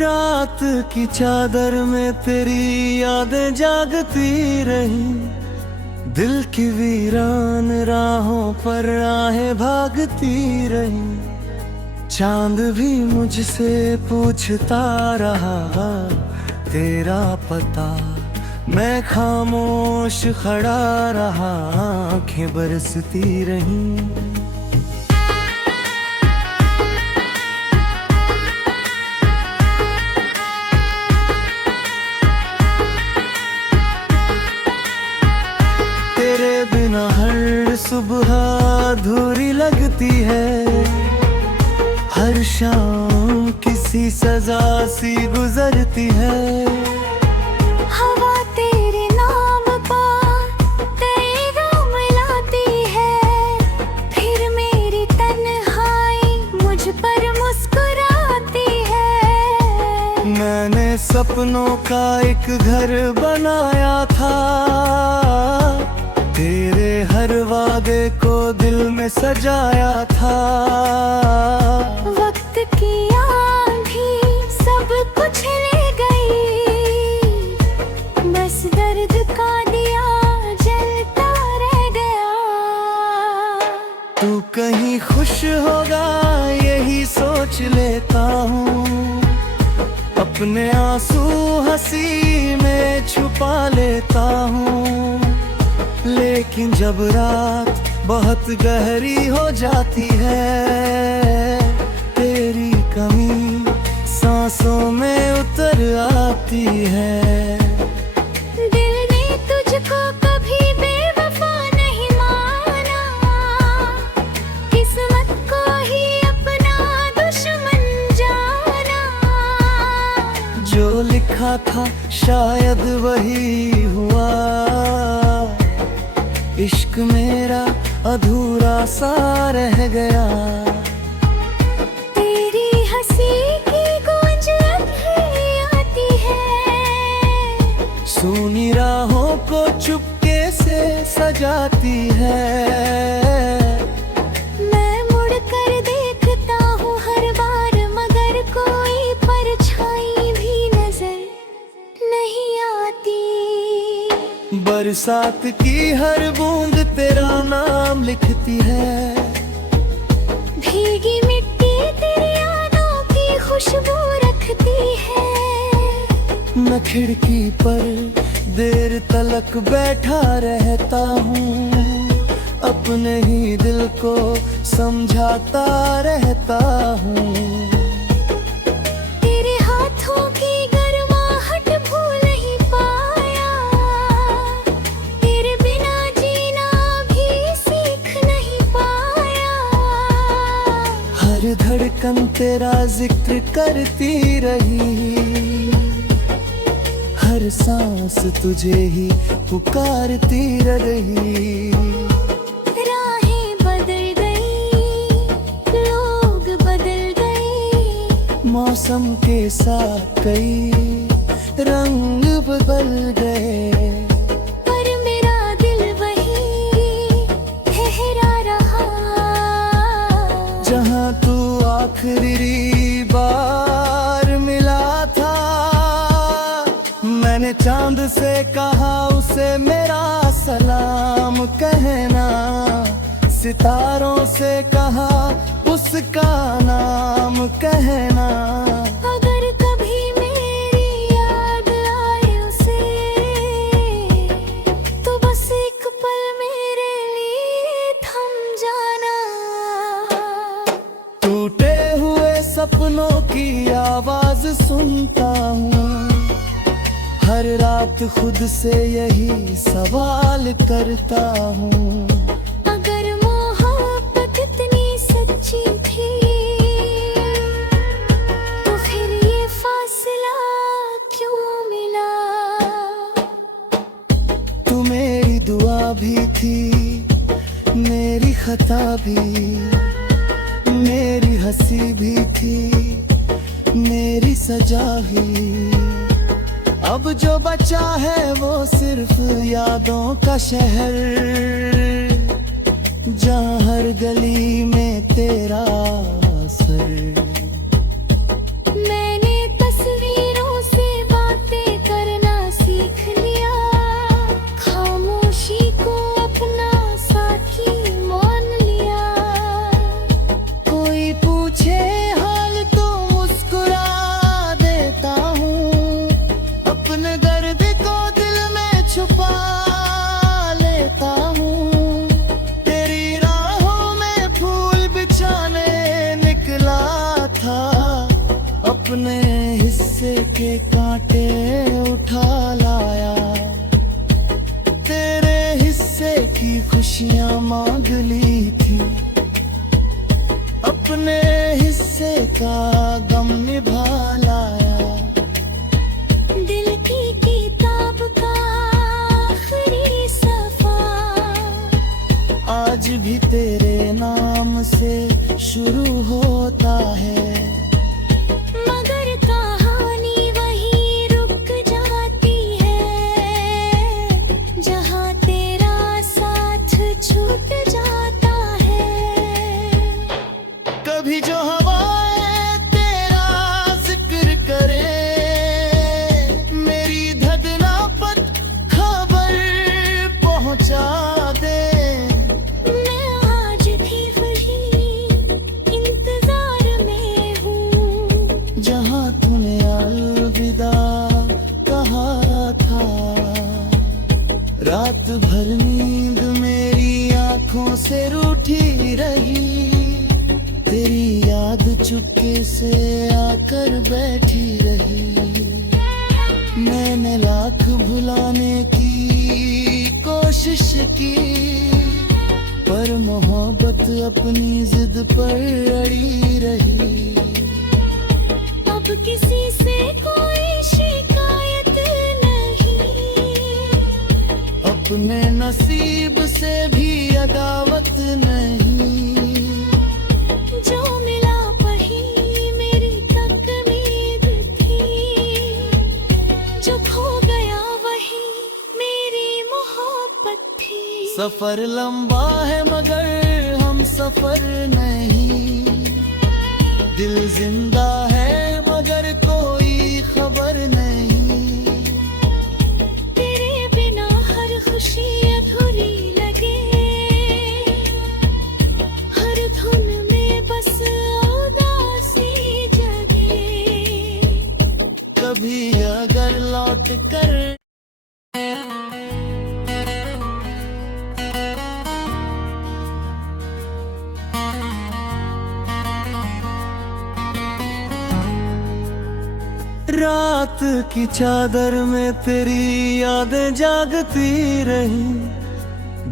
रात की चादर में तेरी यादें जागती रही, दिल की वीरान राहों पर राहें भागती रही। चांद भी मुझसे पूछता रहा तेरा पता, मैं खामोश खड़ा रहा, आंखें बरसती रहीं। तेरे बिना हर सुबह अधूरी लगती है, हर शाम किसी सजा सी गुजरती है। हवा तेरे नाम पर पैगाम लाती है, फिर मेरी तन्हाई मुझ पर मुस्कुराती है। मैंने सपनों का एक घर बनाया था, तेरे हर वादे को दिल में सजाया था। वक्त की आंधी सब कुछ ले गई, बस दर्द का दिया जलता रह गया। तू कहीं खुश होगा यही सोच लेता हूँ, अपने आंसू हंसी में छुपा लेता हूँ। लेकिन जब रात बहुत गहरी हो जाती है, तेरी कमी सांसों में उतर आती है। दिल ने तुझको कभी बेवफा नहीं माना, किस्मत को ही अपना दुश्मन जाना। जो लिखा था शायद वही हुआ, इश्क मेरा अधूरा सा रह गया। तेरी हंसी की गूंज अब भी आती है, सूनी राहों को चुपके से सजाती है। मैं मुड़ कर देखता हूँ हर बार, मगर कोई परछाई भी नजर नहीं आती। बरसात की हर बूंद तेरा नाम लिखती है, भीगी मिट्टी तेरी यादों की खुशबू रखती है। मैं खिड़की पर देर तलक बैठा रहता हूँ, अपने ही दिल को समझाता रहता हूँ। तेरे हाथों की गर्माहट भूल नहीं पाया, तेरे बिना जीना भी सीख नहीं पाया। हर धड़कन तेरा जिक्र करती रही, हर सांस तुझे ही पुकारती रही। राहें बदल गई, लोग बदल गए, मौसम के साथ कई रंग बदल गए, पर मेरा दिल वही ठहरा रहा। जहाँ तू आखिरी बार मिला था। मैंने चांद से कहा उसे मेरा सलाम कहना, सितारों से कहा उसका नाम कहना। अगर कभी मेरी याद आए उसे, तो बस एक पल मेरे लिए थम जाना। टूटे हुए सपनों की आवाज सुनता हूँ, हर रात खुद से यही सवाल करता हूँ। अगर मोहब्बत इतनी सच्ची थी, तो फिर ये फासला क्यों मिला। तू मेरी दुआ भी थी, मेरी खता भी, मेरी हंसी भी थी, मेरी सजा भी। अब जो बचा है वो सिर्फ यादों का शहर, जहाँ हर गली में तेरा सर। मैंने तस्वीर अपने दर्द को दिल में छुपा लेता हूँ। तेरी राहों में फूल बिछाने निकला था, अपने हिस्से के कांटे उठा लाया। तेरे हिस्से की खुशियां मांग ली थी, अपने हिस्से का गम निभा लाया। दिल की किताब का आखिरी सफा आज भी तेरे नाम से शुरू होता है, मगर कहानी वहीं रुक जाती है जहाँ तेरा साथ छूट जाता है। कभी जो हवाएं तेरा जिक्र करे, मेरी धड़कन खबर पहुंचा दे। मैं आज भी वही इंतजार में हूँ जहाँ तूने अलविदा कहा था। रात भर नींद मेरी आंखों से रूठी रही, तेरी याद चुपके से आकर बैठी रही। मैंने लाख भुलाने की कोशिश की, पर मोहब्बत अपनी जिद पर अड़ी रही। अब किसी से कोई शिकायत नहीं, अपने नसीब से भी अदावत नहीं। जो मिला वही मेरी तकदीर थी, जो खो गया वही मेरी मोहब्बत थी। सफर लंबा है मगर हम सफर नहीं, दिल जिंदा है मगर कोई खबर नहीं। तेरे बिना हर खुशी अधूरी लगे, हर धुन में बस उदासी जगे। कभी अगर लौट कर रात की चादर में तेरी यादें जागती रही,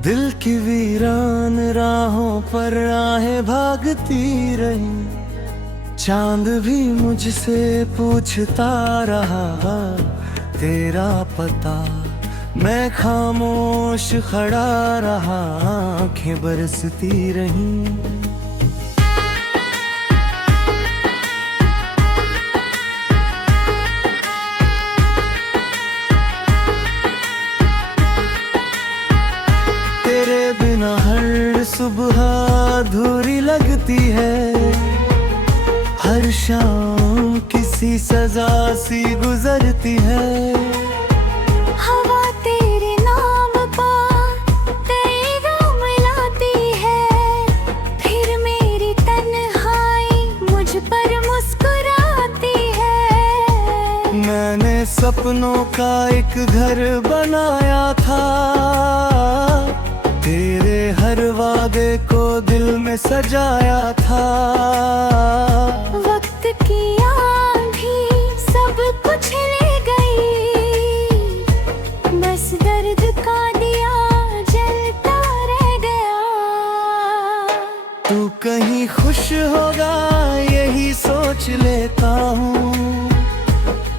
दिल की वीरान राहों पर आहें भागती रही। चांद भी मुझसे पूछता रहा तेरा पता, मैं खामोश खड़ा रहा, आंखें बरसती रहीं। तेरे बिना हर सुबह अधूरी लगती है, हर शाम किसी सजा सी गुजरती है। हवा तेरे नाम पर पैगाम लाती है, फिर मेरी तन्हाई मुझ पर मुस्कुराती है। मैंने सपनों का एक घर बनाया था, तेरे हर वादे को दिल में सजाया था। वक्त की आंधी सब कुछ ले गई, बस दर्द का दिया जलता रह गया। तू कहीं खुश होगा यही सोच लेता हूँ,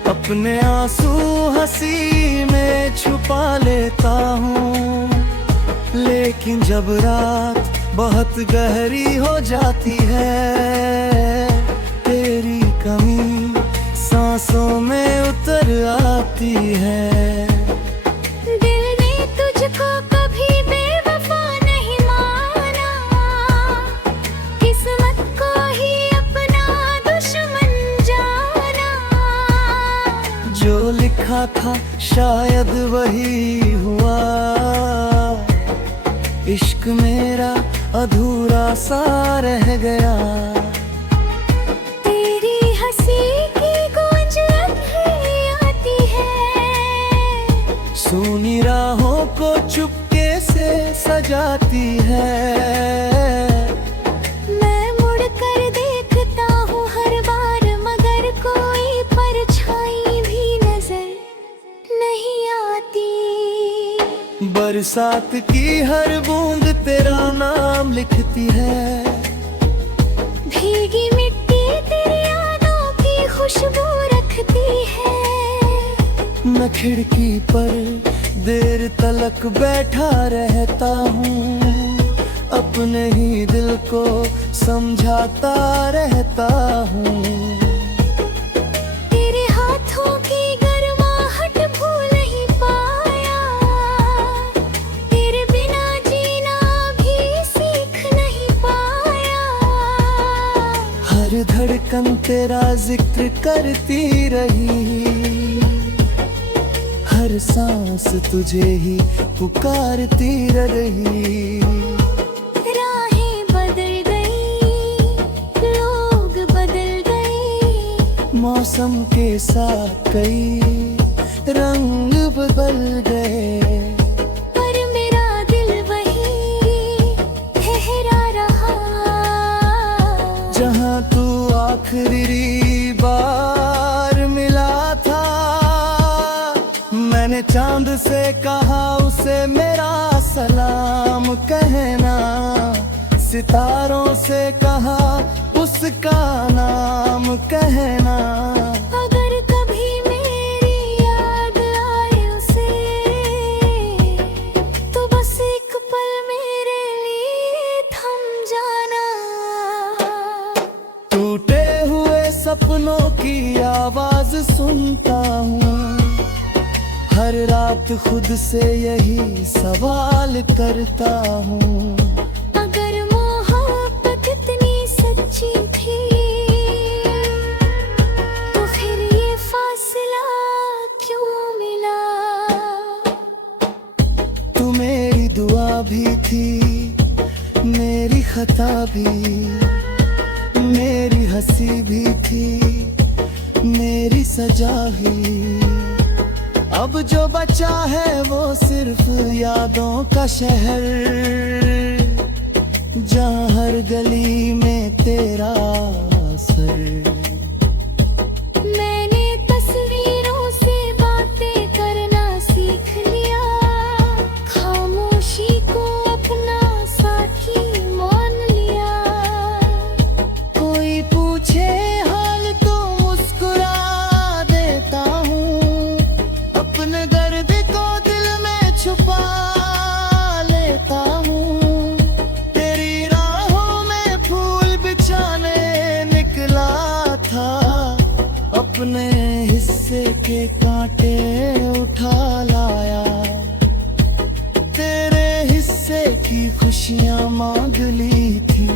अपने आंसू हंसी में छुपा लेता हूँ। लेकिन जब रात बहुत गहरी हो जाती है, तेरी कमी सांसों में उतर आती है। दिल ने तुझको कभी बेवफा नहीं माना, किस्मत को ही अपना दुश्मन जाना। जो लिखा था शायद वही हुआ, इश्क मेरा अधूरा सा रह गया। तेरी हंसी की गूंज अब भी आती है, सूनी राहों को चुपके से सजाती है। मैं मुड़ कर देखता हूँ हर बार, मगर कोई परछाई भी नजर नहीं आती। बरसात की हर बूंद तेरा नाम लिखती है। भीगी मिट्टी तेरी यादों की खुशबू रखती है। मैं खिड़की पर देर तलक बैठा रहता हूँ, अपने ही दिल को समझाता रहता हूँ। तेरे हाथों की गर्माहट भूल नहीं पाया, तेरे बिना जीना भी सीख नहीं पाया। हर धड़कन तेरा जिक्र करती रही, हर सांस तुझे ही पुकारती रही। राहें बदल गई, लोग बदल गए, मौसम के साथ कई रंग बदल गए, पर मेरा दिल वही ठहरा रहा। जहाँ तू आखिरी बार मिला था। मैंने चांद से कहा उसे मेरा सलाम कहना, सितारों से कहा उसका नाम कहना। अगर कभी मेरी याद आए उसे, तो बस एक पल मेरे लिए थम जाना। टूटे हुए सपनों की आवाज सुनता हूँ, हर रात खुद से यही सवाल करता हूँ। अगर मोहब्बत इतनी सच्ची थी, तो फिर ये फासला क्यों मिला? तू मेरी दुआ भी थी, मेरी खता भी, मेरी हंसी भी थी, मेरी सजा भी। अब जो बचा है वो सिर्फ यादों का शहर, जहाँ हर गली में तेरा असर। मैंने तस्वीरों से बातें करना सीख लिया, खामोशी को अपना साथी मान लिया। कोई पूछे हाल तो मुस्कुरा देता हूँ, अपने दर्द को दिल में छुपा लेता हूँ। तेरी राहों में फूल बिछाने निकला था, अपने हिस्से के कांटे उठा लाया। तेरे हिस्से की खुशियाँ मांग ली थी,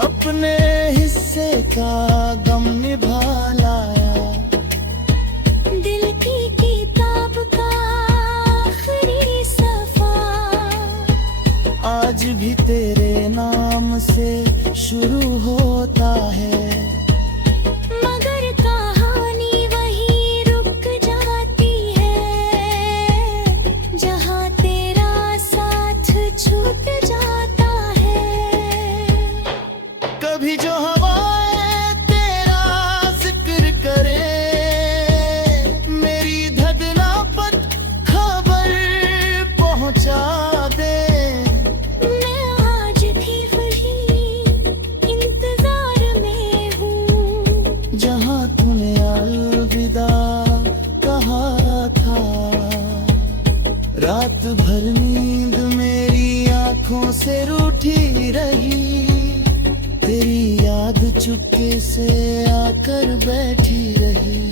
अपने हिस्से का गम निभा लाया। दिल की किताब का आखिरी सफा आज भी तेरे नाम से शुरू होता है, मगर कहानी वहीं रुक जाती है, जहाँ तेरा साथ छूट जाता है। कभी जो हवाएं तेरा जिक्र करे, मेरी धड़कन खबर पहुंचा दे। मैं आज भी वही इंतजार में हूँ, जहाँ तूने अलविदा कहा था। रात भर नींद मेरी आंखों से रूठी रही, तेरी याद चुपके से आकर बैठी रही।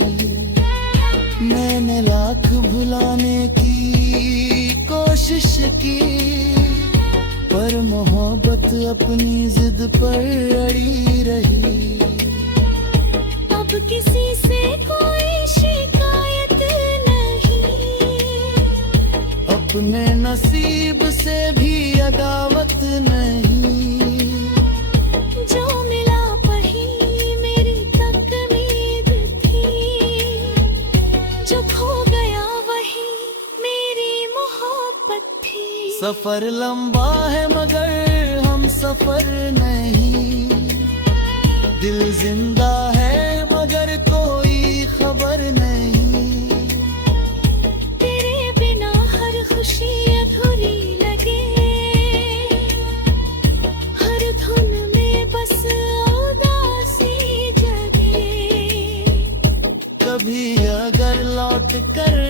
मैंने लाख भुलाने की कोशिश की, पर मोहब्बत अपनी जिद पर अड़ी रही। अब किसी से कोई शिकायत नहीं, अपने नसीब से भी अदावत नहीं। जो मिला वही मेरी तकदीर थी, जो खो गया वही सफर लंबा है मगर हम सफर नहीं, दिल जिंदा है मगर कोई खबर नहीं। तेरे बिना हर खुशी अधूरी लगे, हर धुन में बस उदासी जगे। कभी अगर लौट कर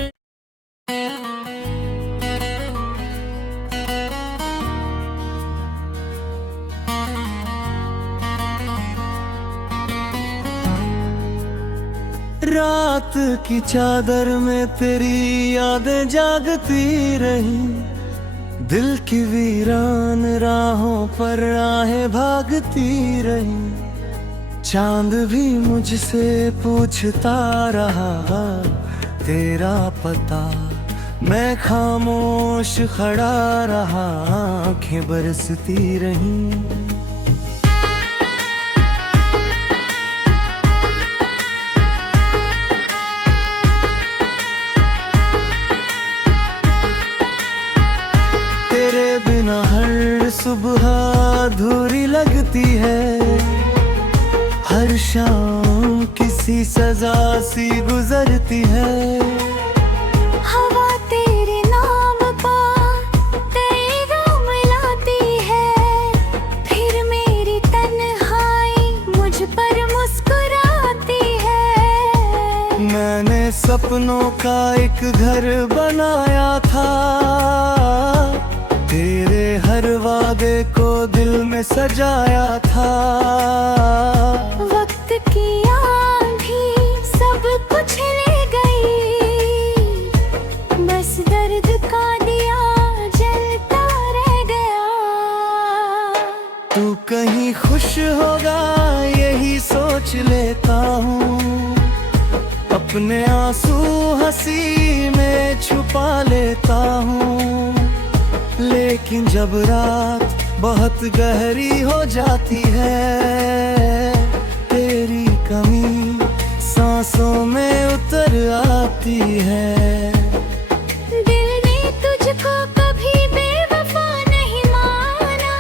रात की चादर में तेरी यादें जागती रही, दिल की वीरान राहों पर राहें भागती रही। चांद भी मुझसे पूछता रहा तेरा पता, मैं खामोश खड़ा रहा, आंखें बरसती रहीं। तेरे बिना हर सुबह अधूरी लगती है, हर शाम किसी सजा सी गुजरती है। हवा तेरे नाम पर पैगाम लाती है, फिर मेरी तन्हाई मुझ पर मुस्कुराती है। मैंने सपनों का एक घर बनाया था, तेरे हर वादे को दिल में सजाया था। वक्त की आंधी सब कुछ ले गई, बस दर्द का दिया जलता रह गया। तू कहीं खुश होगा यही सोच लेता हूँ, अपने आंसू हंसी में छुपा लेता हूँ। लेकिन जब रात बहुत गहरी हो जाती है, तेरी कमी सांसों में उतर आती है। दिल ने तुझको कभी बेवफा नहीं माना,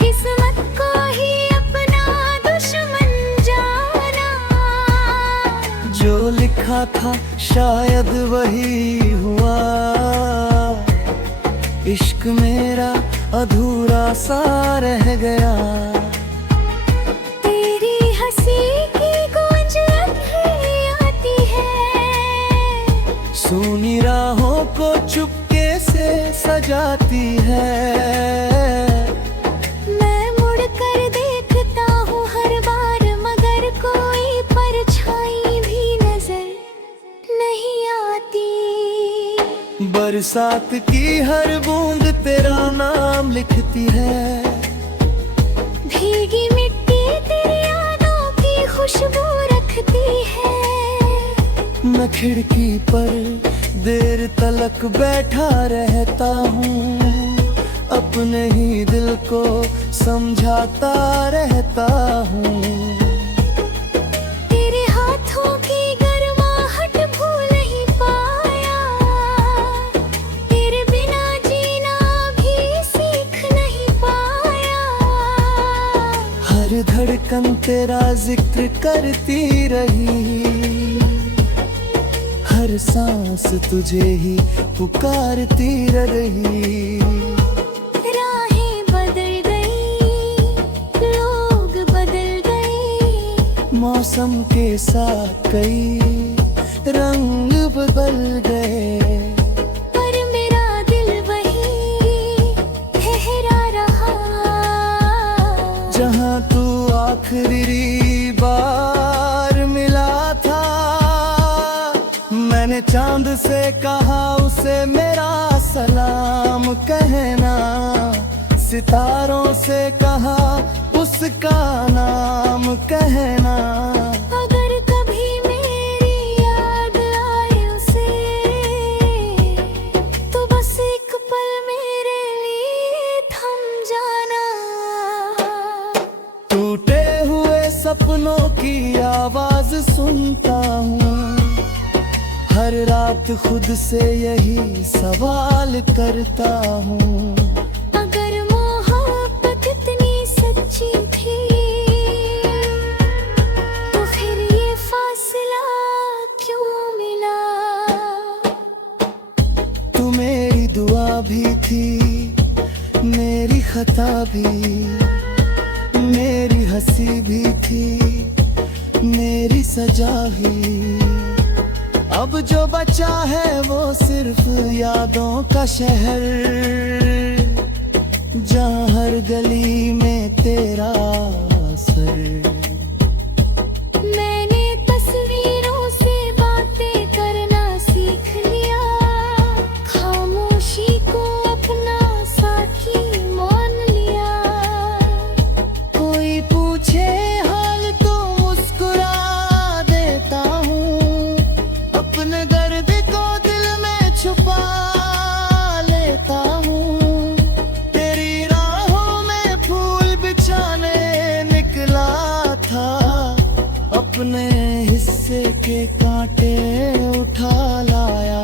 किस्मत को ही अपना दुश्मन जाना। जो लिखा था शायद वही हुआ, इश्क मेरा अधूरा सा रह गया। तेरी हंसी की गूंज अब भी आती है, सूनी राहों को चुपके से सजाती है। मैं मुड़ कर देखता हूँ हर बार, मगर कोई परछाई भी नजर नहीं आती। बरसात की हर बूंद तेरा नाम लिखती है, भीगी मिट्टी तेरी यादों की खुशबू रखती है। मैं खिड़की पर देर तलक बैठा रहता हूँ, अपने ही दिल को समझाता रहता हूँ। तेरे हाथों की गर्माहट भूल नहीं पाया, तेरे बिना जीना भी सीख नहीं पाया। हर धड़कन तेरा जिक्र करती रही, हर सांस तुझे ही पुकारती रही। राहें बदल गई, लोग बदल गए, मौसम के साथ कई रंग बदल गए, पर मेरा दिल वही ठहरा रहा। जहाँ तू आखिरी बार मिला था, मैंने चांद से कहा उसे मेरा सलाम कहना, सितारों से कहा उसका नाम कहना। अगर कभी मेरी याद आए उसे, तो बस एक पल मेरे लिए थम जाना। टूटे हुए सपनों की आवाज सुनता हूँ, हर रात खुद से यही सवाल करता हूँ, अगर मोहब्बत इतनी सच्ची थी तो फिर ये फासला क्यों मिला। तू मेरी दुआ भी थी, मेरी खता भी, मेरी हंसी भी थी, मेरी सजा ही। अब जो बचा है वो सिर्फ यादों का शहर, जहाँ हर गली में तेरा असर। मैंने तस्वीरों से बातें करना सीख लिया, खामोशी को अपना साथी मान लिया। कोई पूछे हाल तो मुस्कुरा देता हूँ, अपने दर्द को दिल में छुपा लेता हूँ। तेरी राहों में फूल बिछाने निकला था, अपने हिस्से के कांटे उठा लाया।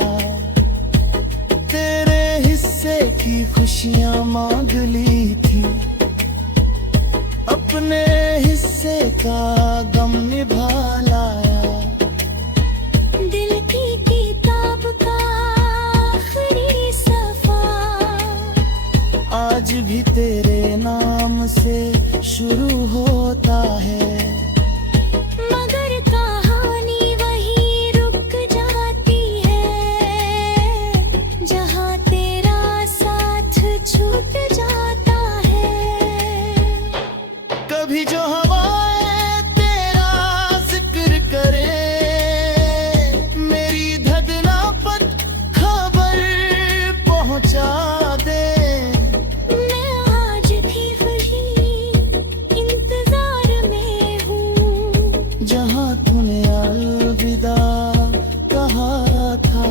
तेरे हिस्से की खुशियाँ मांग ली थी, अपने हिस्से का गम निभा लाया। दिल की किताब का आखिरी सफा आज भी तेरे नाम से शुरू होता है, मगर कहानी वहीं रुक जाती है, जहाँ तेरा साथ छूट जाता है। कभी जो हवाएं तेरा जिक्र करे, मेरी धड़कन खबर पहुंचा दे। मैं आज भी वही इंतजार में हूँ, जहाँ तूने अलविदा कहा था।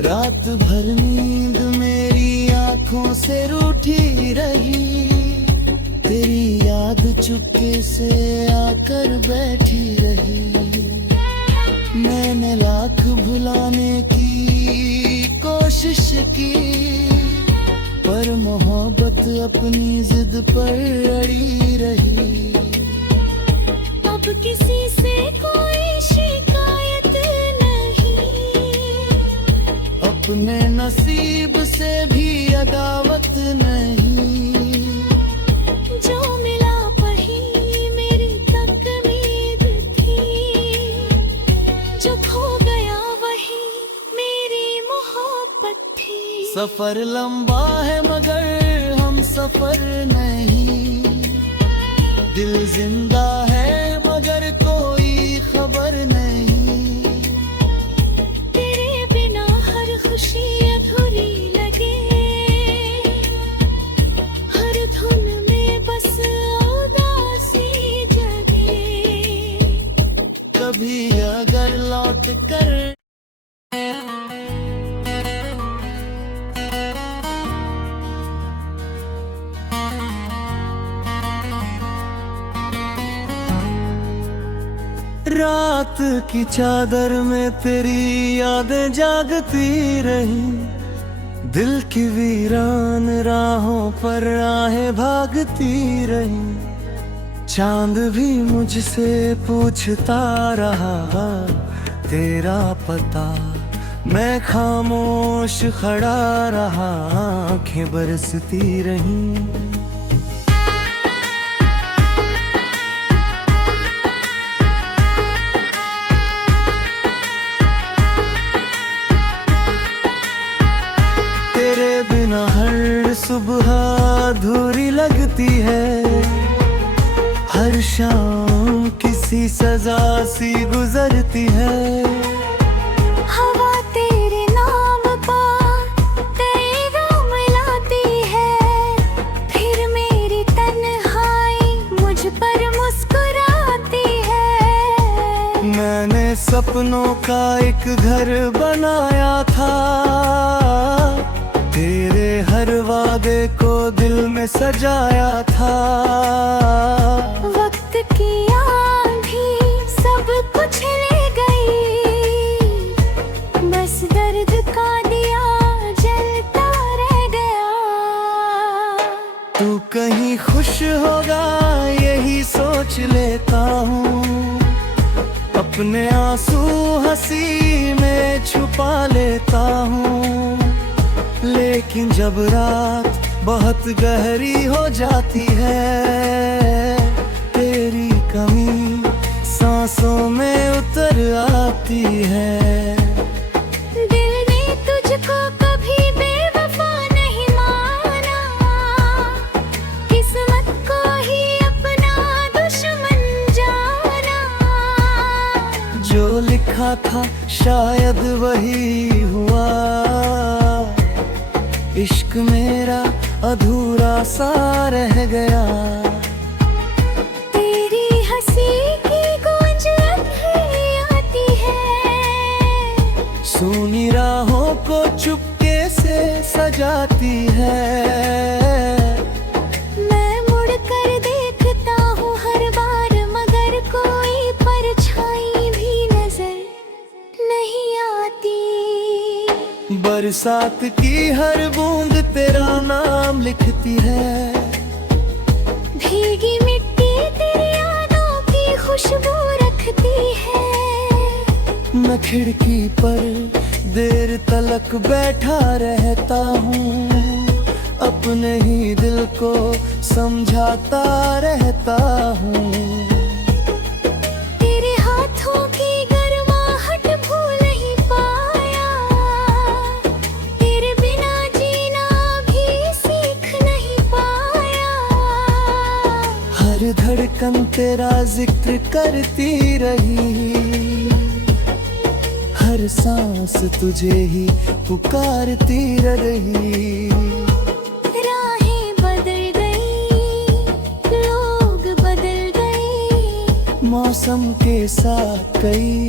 रात भर नींद मेरी आंखों से रूठी रही, तेरी याद चुपके से आकर बैठी रही। मैंने लाख भुलाने की कोशिश की, पर मोहब्बत अपनी जिद पर अड़ी रही। अब किसी से कोई शिकायत नहीं, अपने नसीब से भी अदावत नहीं। जो मिला वही मेरी तकदीर थी, जो खो गया वही मेरी मोहब्बत थी। सफर लंबा है मगर हम सफर नहीं, दिल जिंदा है मगर कोई खबर नहीं। तेरे बिना हर खुशी अधूरी लगे, हर धुन में बस उदासी जगे। कभी अगर लौट कर रात की चादर में तेरी यादें जागती रही, दिल की वीरान राहों पर आहें भागती रही। चांद भी मुझसे पूछता रहा तेरा पता, मैं खामोश खड़ा रहा, आंखें बरसती रहीं। तेरे बिना हर सुबह अधूरी लगती है, हर शाम किसी सजा सी गुजरती है। हवा तेरे नाम पर पैगाम लाती है, फिर मेरी तन्हाई मुझ पर मुस्कुराती है। मैंने सपनों का एक घर बनाया था, तेरे हर वादे को दिल में सजाया था। वक्त की आंधी सब कुछ ले गई, हंसी में छुपा लेता हूँ, लेकिन जब रात बहुत गहरी हो जाती है, तेरी कमी सांसों में उतर आती है। दिल ने तुझको कभी बेवफा नहीं माना, किस्मत को ही अपना दुश्मन जाना। जो लिखा था शायद वही हुआ, इश्क मेरा अधूरा सा रह गया। तेरी हंसी की गूंज अब भी आती है, सूनी राहों को चुपके से सजाती है। मैं मुड़ कर देखता हूँ हर बार, मगर कोई परछाई भी नजर नहीं आती। बरसात की हर बूंद तेरा नाम लिखती है, भीगी मिट्टी तेरी यादों की खुशबू रखती है। मैं खिड़की पर देर तलक बैठा रहता हूँ, अपने ही दिल को समझाता रहता हूँ। तेरे हाथों की गर्माहट भूल नहीं पाया, तेरे बिना जीना भी सीख नहीं पाया। हर धड़कन तेरा जिक्र करती रही, हर सांस तुझे ही पुकारती रही। राहें बदल गई, लोग बदल गए, मौसम के साथ कई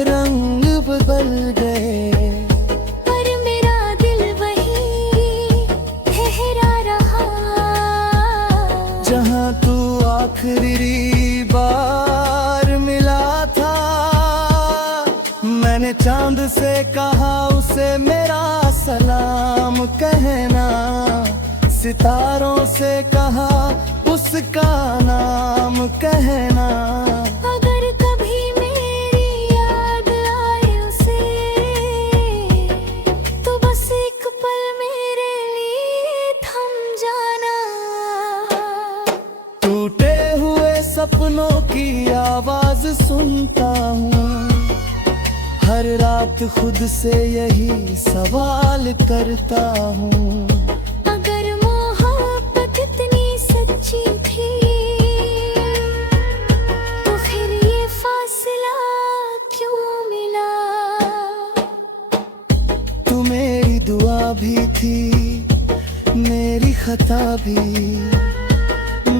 रंग बदल गए, पर मेरा दिल वही ठहरा रहा। जहाँ तू आखिरी बार मिला था, मैंने चांद से कहा उसे मेरा सलाम कहना, सितारों से कहा उसका नाम कहना। अगर कभी मेरी याद आए उसे, तो बस एक पल मेरे लिए थम जाना। टूटे हुए सपनों की आवाज सुनता हूँ, हर रात खुद से यही सवाल करता हूँ। अगर मोहब्बत इतनी सच्ची थी, तो फिर ये फासला क्यों मिला। तू मेरी दुआ भी थी, मेरी खता भी,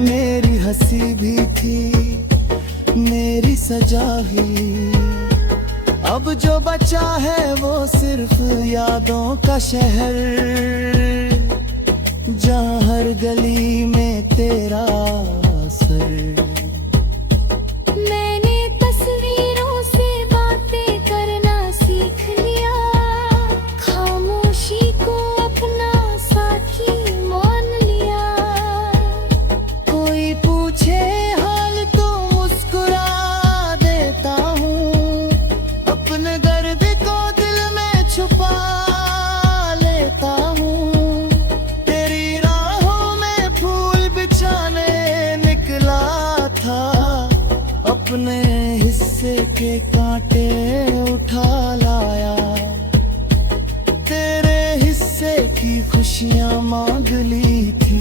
मेरी हंसी भी थी, मेरी सजा भी। अब जो बचा है वो सिर्फ यादों का शहर, जहाँ हर गली में तेरा असर। मैंने तस्वीरों से बातें करना सीख लिया, खामोशी को अपना साथी मान लिया। कोई पूछे हाल तो मुस्कुरा देता हूँ, अपने दर्द को दिल में छुपा लेता हूँ। तेरी राहों में फूल बिछाने निकला था, अपने हिस्से के कांटे उठा लाया। तेरे हिस्से की खुशियाँ मांग ली थी,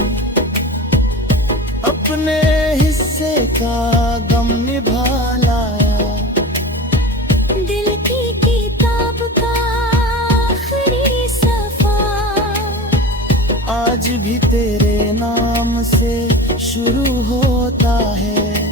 अपने हिस्से का गम निभा लाया। दिल की किताब का आखिरी सफा आज भी तेरे नाम से शुरू होता है।